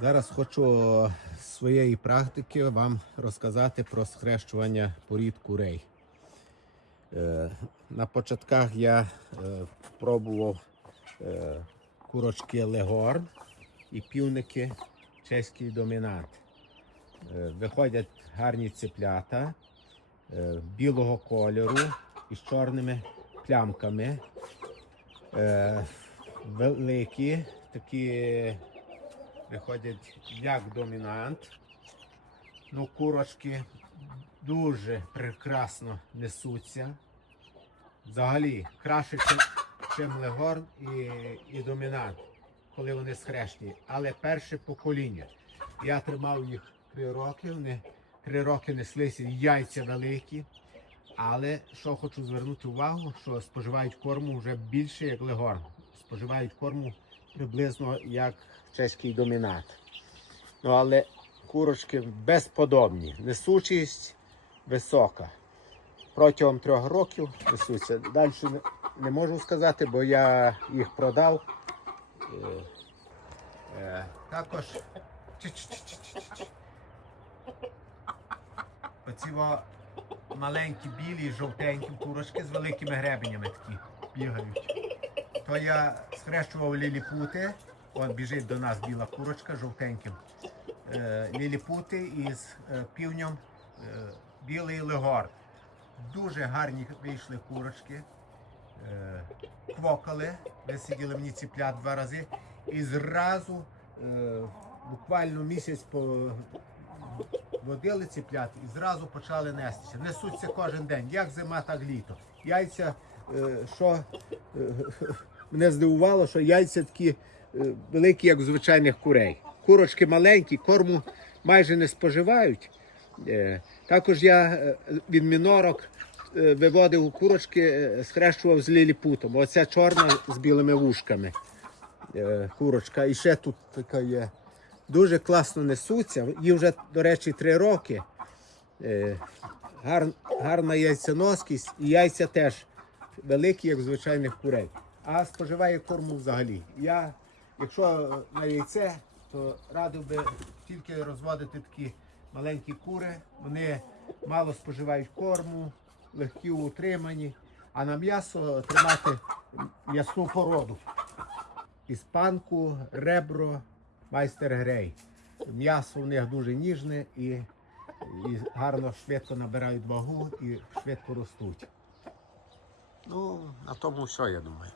Зараз хочу з своєї практики вам розказати про схрещування порід курей. Е, На початках я е, пробував е, курочки Легорн і півники чеський домінант. Е, Виходять гарні циплята е, білого кольору із чорними плямками. Великі, такі виходять як домінант. Ну, курочки дуже прекрасно несуться. Взагалі, краще, чим легорн і, і домінант, коли вони схрещені. Але перше покоління. Я тримав їх три роки, вони три роки неслися, яйця великі. Але що хочу звернути увагу, що споживають корму вже більше, як легорн. Споживають корму приблизно як чеський домінант. Ну, але курочки безподобні. Несучість висока. Протягом трьох років несуться. Далі не, можу сказати, бо я їх продав. Е, е, також оці маленькі білі, жовтенькі курочки з великими гребенями такі бігають. То я схрещував ліліпути. От біжить до нас біла курочка жовтеньким. Е, ліліпути із е, півнем е, білий легор. Дуже гарні вийшли курочки. Квокали, висиділи мені ціплят два рази. І зразу, буквально місяць по водили ціплят і зразу почали нестися. Несуться кожен день, як зима, так літо. Яйця, що мене здивувало, що яйця такі е, великі, як звичайних курей. Курочки маленькі, корму майже не споживають. Е, Також я е, від мінорок виводив курочки, схрещував з ліліпутом. Оця чорна з білими вушками. Курочка. І ще тут така є. Дуже класно несуться. Їй вже, до речі, три роки. Гар, гарна яйценоскість і яйця теж великі, як звичайних курей. А споживає корму взагалі. Я, якщо на яйце, то радив би тільки розводити такі маленькі кури. Вони мало споживають корму, легкі у утриманні, а на м'ясо тримати м'ясну породу. Іспанку, ребро, майстер грей. М'ясо в них дуже ніжне і, і гарно швидко набирають вагу і швидко ростуть. Ну, на тому все, я думаю.